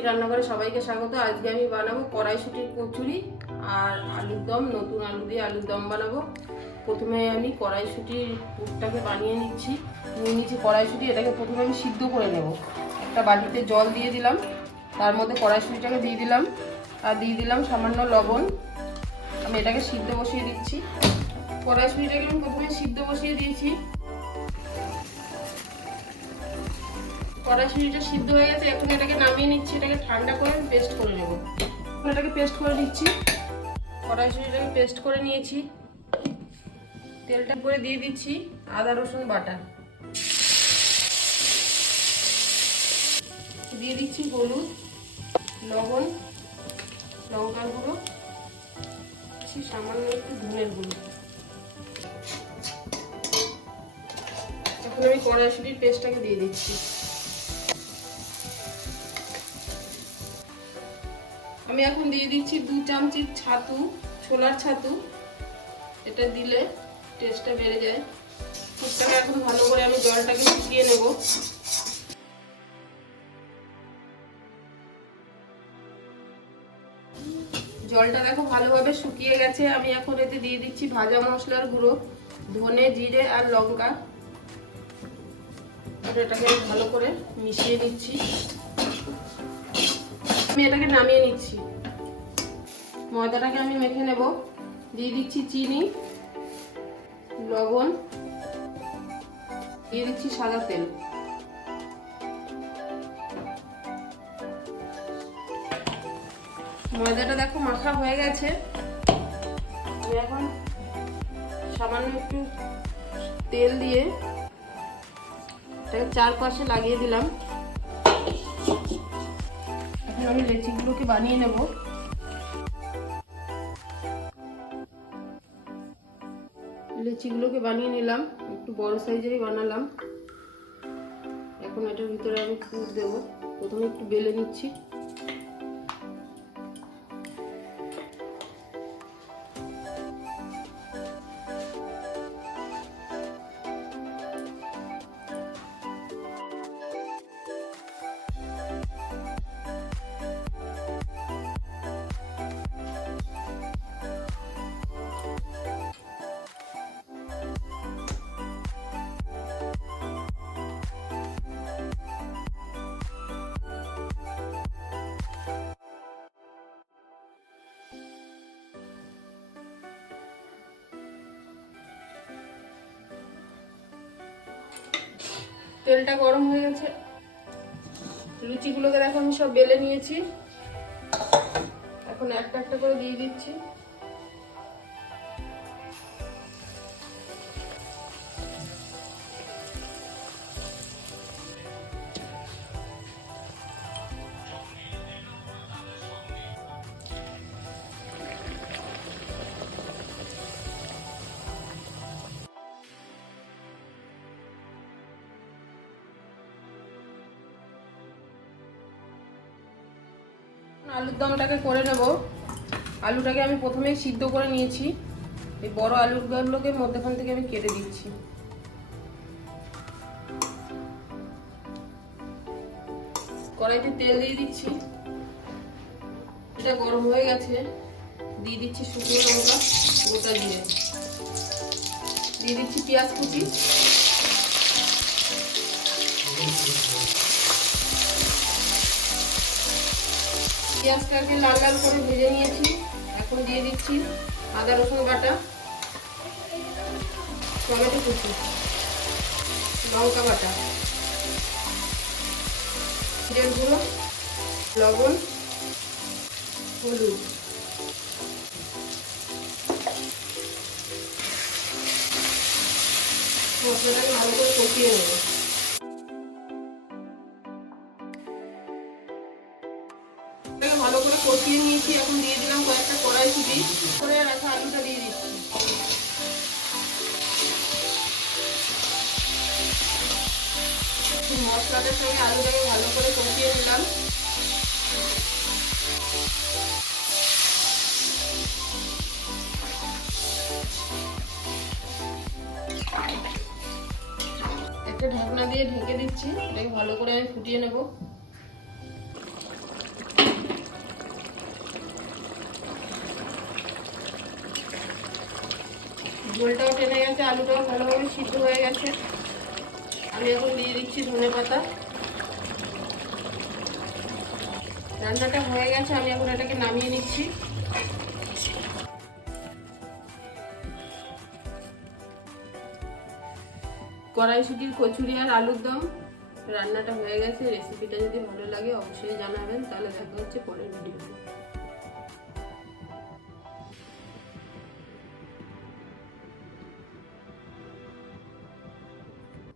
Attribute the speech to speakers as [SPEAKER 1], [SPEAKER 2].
[SPEAKER 1] কড়াইশুটি রান্নাঘরে সবাইকে স্বাগত। আজকে আমি বানাবো কড়াইশুটির কচুরি আর আলুর দম, নতুন আলু দিয়ে আলুর দম বানাবো। প্রথমে আমি কড়াইশুটির পুরটাকে বানিয়ে নিচ্ছি। নিয়ে নিচ্ছি কড়াইশুটি, এটাকে প্রথমে আমি সিদ্ধ করে নেব। একটা বাটিতে জল দিয়ে দিলাম। তার মধ্যে কড়াইশুটিটাকে দিয়ে দিলাম। আর দিয়ে দিলাম সামান্য লবণ। আমি এটাকে সিদ্ধ বসিয়ে দিচ্ছি। কড়াইশুটিটাকে আমি প্রথমে সিদ্ধ বসিয়ে দিয়েছি। কড়াইশুটিটা সিদ্ধ হয়ে গেছে এখন এটাকে নামিয়ে নিচ্ছি এটাকে ঠান্ডা করে পেস্ট করে নেব। এখন এটাকে পেস্ট করে নিচ্ছি। কড়াইশুটিটাকে পেস্ট করে নিয়েছি। তেলটা করে দিয়ে দিচ্ছি আদা রসুন বাটা। দিয়ে দিচ্ছি হলুদ লবণ লঙ্কার গুঁড়ো সামান্য একটু ধনের গুঁড়ো। এখন আমি কড়াইশুটির পেস্টটাকে দিয়ে দিচ্ছি। আমি এখন দিয়ে দিচ্ছি দু চামচি ছাতু, ছোলার ছাতু। এটা দিলে টেস্টটা বেড়ে যায়। ফুটটাকে এখন ভালো করে আমি জলটাকে শুকিয়ে নেব। জলটা দেখো ভালোভাবে শুকিয়ে গেছে। আমি এখন এতে দিয়ে দিচ্ছি ভাজা মশলার গুঁড়ো, ধনে, জিরে আর লঙ্কা। এটাকে ভালো করে মিশিয়ে দিচ্ছি আমি এটাকে নামিয়ে নিচ্ছি। ময়দাটাকে আমি মেখে নেব। দিয়ে দিচ্ছি চিনি, লবণ, দিয়ে দিচ্ছি সাদা তেল। ময়দাটা দেখো মাখা হয়ে গেছে। এখন সামান্য একটু তেল দিয়ে এটাকে চারপাশে লাগিয়ে দিলাম। এখন আমি লেচিগুলোকে বানিয়ে নেব। লেচিগুলোকে বানিয়ে নিলাম, একটু বড় সাইজেরই বানালাম। এখন এটার ভিতরে আমি পুর দেবো। প্রথমে একটু বেলে নিচ্ছি। তেলটা গরম হয়ে গেছে। লুচিগুলোকে দেখো আমি সব বেলে নিয়েছি। এখন একটা একটা করে দিয়ে দিচ্ছি। আলুর দমটাকে করে নেব। আলুটাকে আমি প্রথমেই সিদ্ধ করে নিয়েছি। এই বড় আলুগুলোকে মধ্যখান থেকে আমি কেটে দিচ্ছি। কড়াইতে তেল দিয়ে দিচ্ছি। এটা গরম হয়ে গেছে। দিয়ে দিচ্ছি শুকনো লঙ্কা, গোটা দিয়ে দিয়ে দিচ্ছি পেঁয়াজ কুচি। পেঁয়াজটাকে লাল লাল করে ভেজে নিয়েছি। এখন দিয়ে দিচ্ছি আদা, রসুন বাটা, টমেটো কুচি, লঙ্কা বাটা জিরের গুঁড়ো লবণ, হলুদ। মশলাটাকে ভালো করে কষিয়ে নেব। কষিয়ে নিয়েছি, এখন দিয়ে দিলাম কয়েকটা কড়াইশুটি করে রাখা আলুটা দিয়ে দিচ্ছি। মশলাটার সঙ্গে আলুটাকে ভালো করে কষিয়ে নিলাম। একটা ঢাকনা দিয়ে ঢেকে দিচ্ছি এটাকে ভালো করে আমি ফুটিয়ে নেব। ঝোলটাও টেনে গেছে, আলুটাও ভালোভাবে সিদ্ধ হয়ে গেছে। আমি এখন দিয়ে দিচ্ছি ধনে পাতা। রান্নাটা হয়ে গেছে, আমি এখন এটাকে নামিয়ে নিচ্ছি। কড়াইশুটির কচুরি আর আলুর দম। রান্নাটা হয়ে গেছে, রেসিপিটা যদি ভালো লাগে অবশ্যই জানাবেন। তাহলে দেখা হচ্ছে পরের ভিডিওতে।